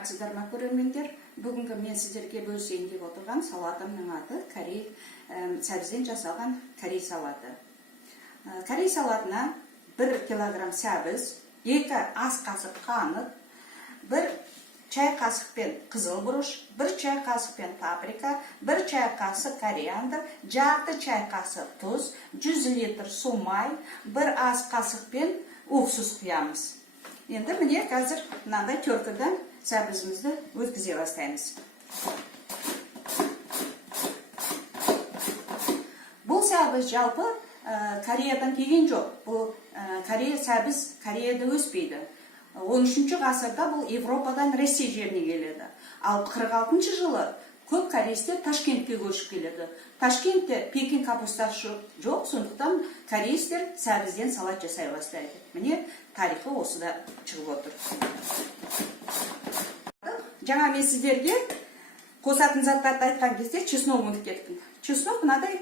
саламатсыздар ма көрермендер? Бүгінгі мен сіздерге бөлісейін деп отырған салатымның аты корей сәбізден жасалған корей салаты. Корей салатына 1 килограмм сәбіз, 2 ас қасық қант, 1 чай қасықпен қызыл бұрыш, 1 чай қасықпен паприка, 1 чай қасық кориандр, жарты чай қасық тұз, 100 литр су май, 1 ас қасықпен уксус құямыз. Енді міне қазір мынандай теркіден сәбізімізді өткізе бастаймыз. Бұл сәбіз жалпы Кореядан келген жоқ. Бұл Корея сәбіз Кореяда өспейді. 13 ғасырда бұл Европадан Ресей жеріне келеді. Ал 46 жылы көп кореецтер Ташкентке көшіп келеді. Ташкентте Пекин капустасы жоқ, сондықтан кореецтер сәбізден салат жасай бастайды. Міне тарихы осыда шығып отыр. Жаңа мен сіздерге қосатын заттарды айтқан кезде чеснок ұмытып кеттім. Чеснок мынадай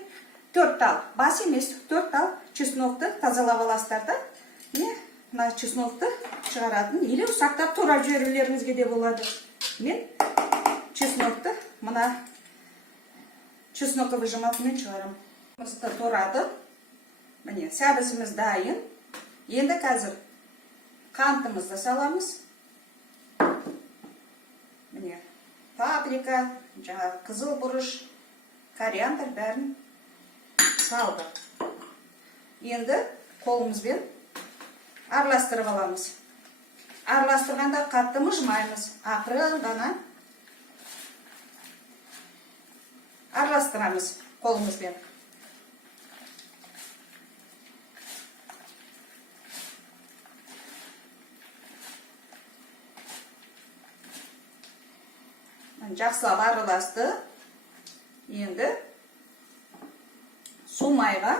4 тал, бас емес 4 тал чеснокты тазалап аласыздар да. Міне мына чеснокты шығаратын, или ұсақтап турап жіберулеріңізге де болады. Мен чеснокты мына чесноковый выжималкамен шығарам. Мұсты турады. Міне сәбізіміз дайын. Енді қазір қантымызды саламыз. Міне паприка, жаңағы қызыл бұрыш, кориандр бәрін салды. Енді қолымызбен араластырып аламыз. Араластырғанда қатты мұжмаймыз, ақырын ғана араластырамыз қолымызбен. Жақсылап араласты. Енді су майға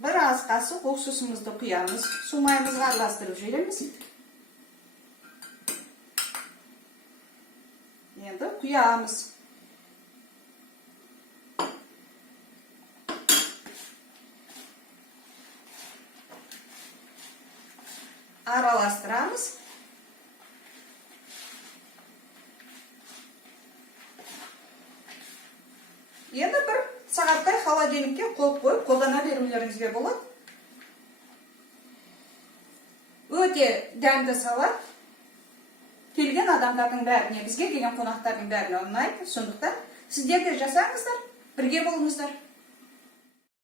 бір ас қасық уксусымызды құямыз. Су майымызға араластырып жібереміз. Енді құямыз. Араластырамыз. Енді бір сағаттай холодильникке қойып қолдана берулеріңізге болады. Өте дәмді салат. Келген адамдардың бәріне, бізге келген қонақтардың бәріне ұнайды. Сондықтан сіздер де жасаңыздар, бірге болыңыздар.